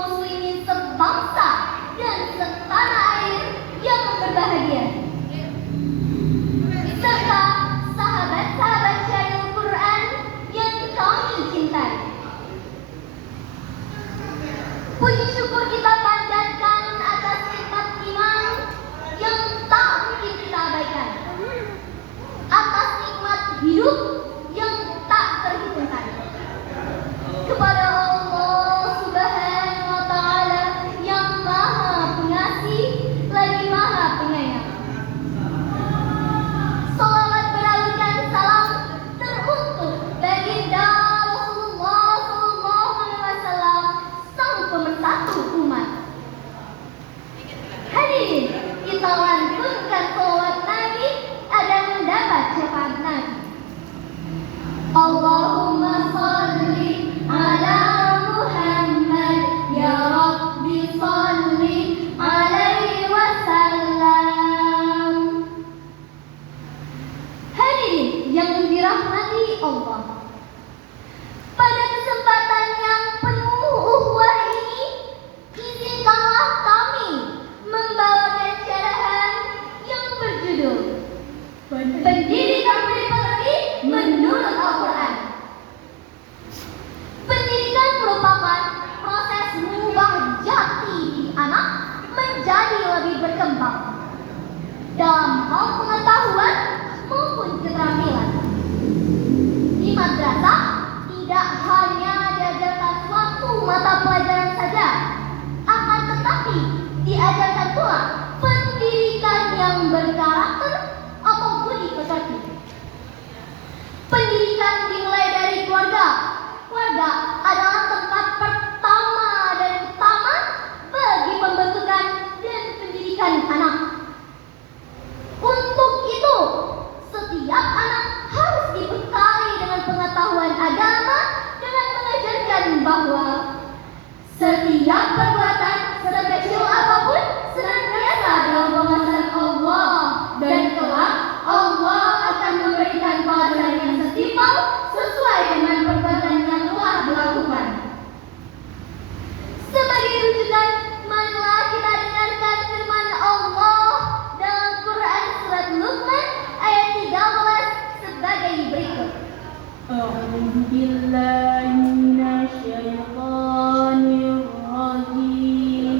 muslimin sebangsa dan setanah air yang berbahagia, serta sahabat-sahabat syairul Quran yang kami cintai. Puji syukur kita panjatkan atas nikmat iman yang tak mungkin kita abaikan, atas nikmat hidup yang tak terhitungkan, kepada Allah Subhanahu wa Ta'ala yang Maha Pengasih lagi Maha Penyayang. Salawat beralihkan salam teruntuk baginda Rasulullah Sallallahu Alaihi Wasallam, sang pemersatu umat. Hadirin, kita lantunkan salawat Nabi agar mendapat syafaat Nabi. Allahumma sholli ala Muhammad ya Rabbi sholli alaihi wasallam. Hadirin yang dirahmati Allah, pada kesempatan yang penuh ukhuwah ini, izinkanlah kami membawakan syarahan yang berjudul Pendidikan Pribadi Menurut Al-Quran. Pendidikan merupakan proses mengubah jati diri anak menjadi lebih berkembang dalam hal pengetahuan maupun keterampilan. Di madrasah tidak hanya diajarkan suatu mata pelajaran saja, akan tetapi diajarkan pula pendidikan yang berkarakter atau budi pekerti. Pendidikan dimulai dari keluarga. Keluarga adalah tempat pertama dan utama bagi pembentukan dan pendidikan anak. Untuk itu, setiap anak harus dibekali dengan pengetahuan agama dengan mengajarkan bahwa setiap perbuatan sekecil apapun senantiasa dalam pengawasan Allah, dan kelak Allah akan memberikan balasan yang setimpal sesuai dengan perbuatan yang telah dilakukan. Sebagai rujukan, marilah kita dengarkan firman Allah dalam Quran surat Luqman ayat 13 sebagai berikut. A'udzu billahi minasyaitonir rajim.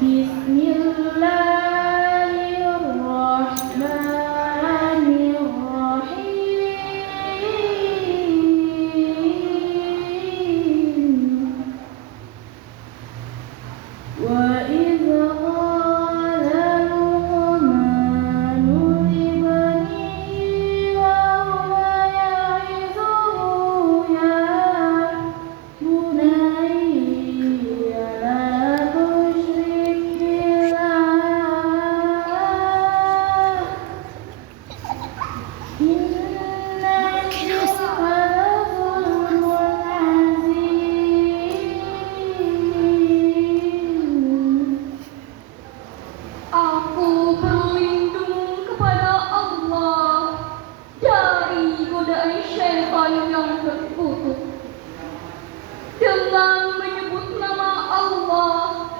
Bismillahirrahmanirrahim. Wa idza qala Luqmanu libnihi wa huwa ya'izuhu ya bunayya la tusyrik billah inna syirka la zulmun azim. Aku berlindung kepada Allah dari godaan syaitan yang terkutuk dengan menyebut nama Allah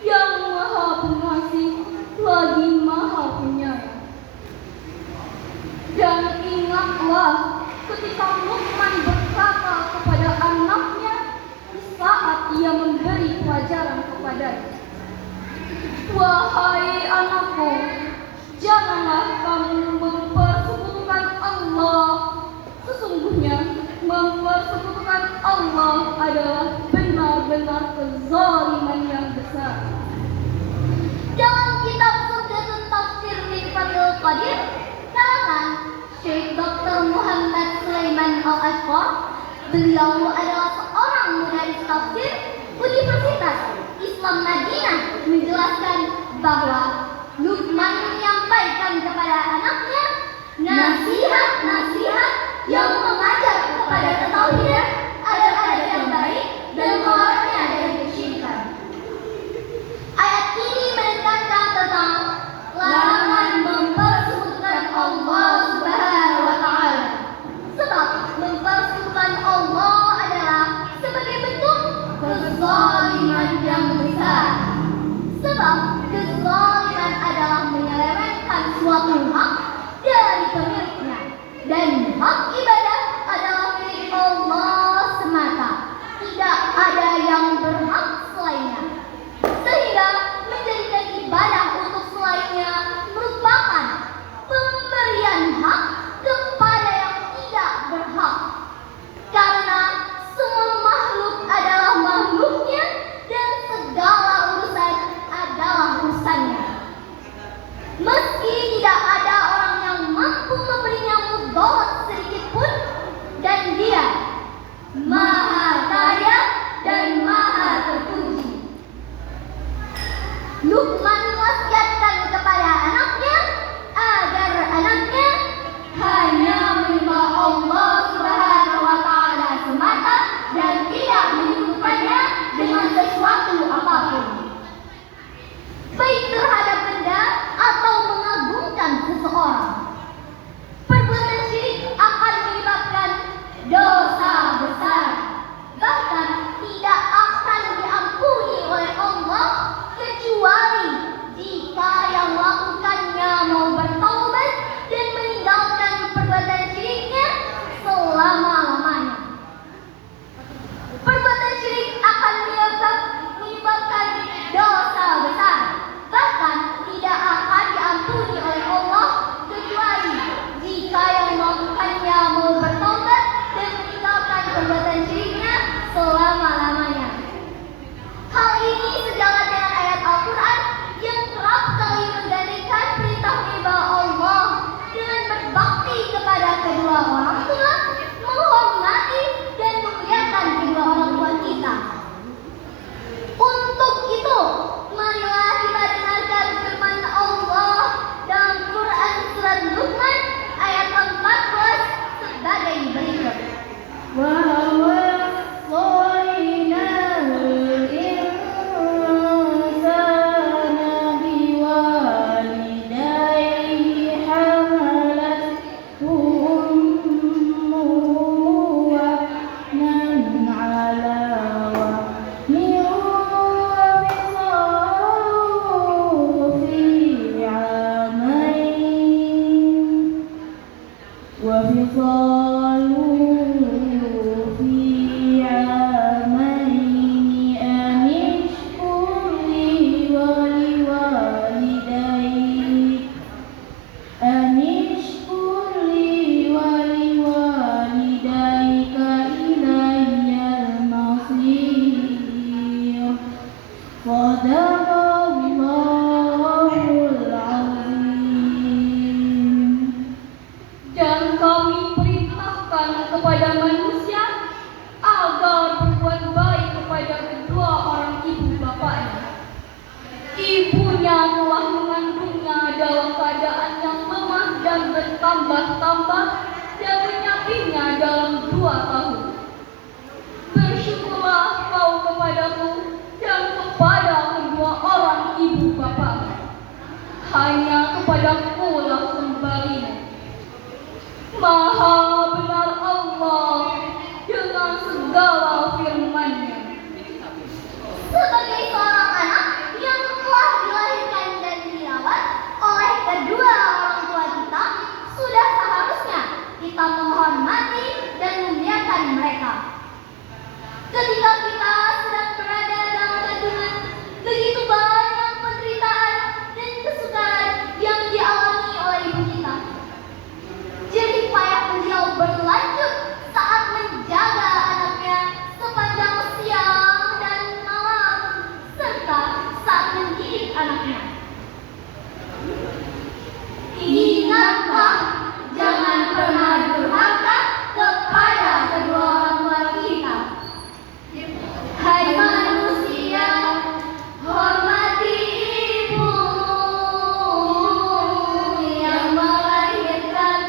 yang Maha Pengasih lagi Maha Penyayang. Dan ingatlah ketika Luqman berkata kepada anaknya di saat ia memberi pelajaran kepadanya, "Wahai anakku, janganlah kamu mempersekutukan Allah. Sesungguhnya mempersekutukan Allah adalah benar-benar kezaliman yang besar." Dalam kitab Sumdatun Tafsir Mirfatul Qadir karangan Syekh Dr. Muhammad Sulaiman Al-Ashqar, beliau adalah seorang mudaris tafsir Universitas Islam Madinah, menjelaskan bahwa Luqman menyampaikan kepada anaknya nasihat-nasihat yang mengajak kepada ketauhidan agar ada yang baik dan melarangnya dari kesyirikan. Ayat ini menekankan tentang larangan mempersekutukan Allah Subhanahu wa Ta'ala, sebab mempersekutukan Allah adalah selama-lamanya. Hal ini sejalan dengan ayat Al-Quran yang kerap kali menggantikan perintah menyembah Allah dengan berbakti kepada kedua orang tua, menghormati dan memuliakan kedua orang tua kita. Untuk itu, marilah kita dengarkan firman Allah dalam Quran surat Luqman ayat 14 sebagai berikut. Dan kami perintahkan kepada manusia agar berbuat baik kepada kedua orang ibu bapaknya. Ibunya telah mengandungnya dalam keadaan yang lemah dan bertambah-tambah dan menyapihnya dalam 2 tahun. Bersyukurlah kau kepadaku dan kepada kedua orang ibu bapakmu. Hanya kepadaku lah kembalimu. Maha benar Allah dengan segala firman-Nya. Sebagai seorang anak yang telah dilahirkan dan dirawat oleh kedua orang tua kita, sudah seharusnya kita menghormati dan memuliakan mereka. Ketika kita sedang berada dalam kandungan, begitu banyak penderitaan dan kesukaran yang dialami oleh ibu kita. Jerih payah beliau berlanjut saat menjaga anaknya sepanjang siang dan malam, serta saat mendidik anaknya. Ingatlah, jangan pernah durhaka kepada kedua orang tua kita. Hai manusia, hormati ibu yang melahirkan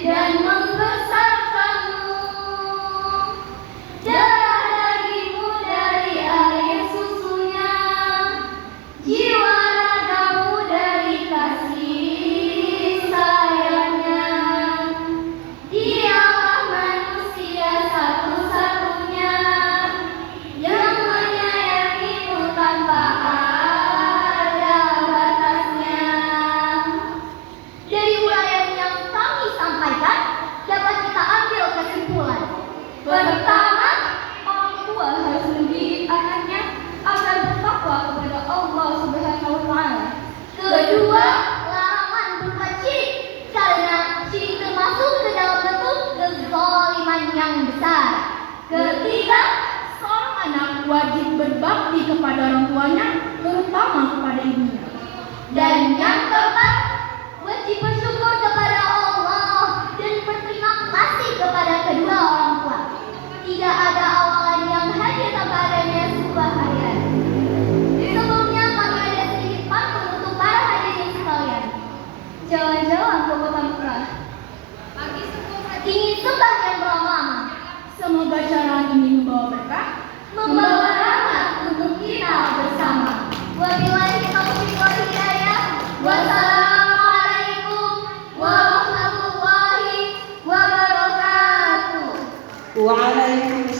dan membesarkanmu. Darah dagingmu dari air susunya, jiwa ragamu dari kasih sayangnya. Dialah manusia satu-satunya yang menyayangimu tanpa ada batasnya. Dari uraian yang kami sampaikan, dapat kita ambil kesimpulan. Pertama, Orang tua harus mendidik anaknya agar bertakwa kepada Allah Subhanahu wa Ta'ala. kedua, larangan berbuat syirik, karena syirik termasuk ke dalam bentuk kezaliman yang besar. Ketiga, Seorang anak wajib berbakti kepada orang tuanya, terutama kepada ibunya. dan yang keempat, wajib bersyukur kepada Allah dan berterima kasih kepada kedua orang tua. Tidak ada awalan yang hadir tanpa adanya sebuah hadiran. Sebelumnya kami ada sedikit pantun untuk para hadirin sekalian. Jalan-jalan ke kota Mekah. Ingin sembah yang berlama-lama, Semoga cara ini membawa berkah, membawa rahmat untuk kita bersama. Wabillahi taufiq wal hidayah. Wassalamualaikum warahmatullahi wabarakatuh. Waalaikumsalam.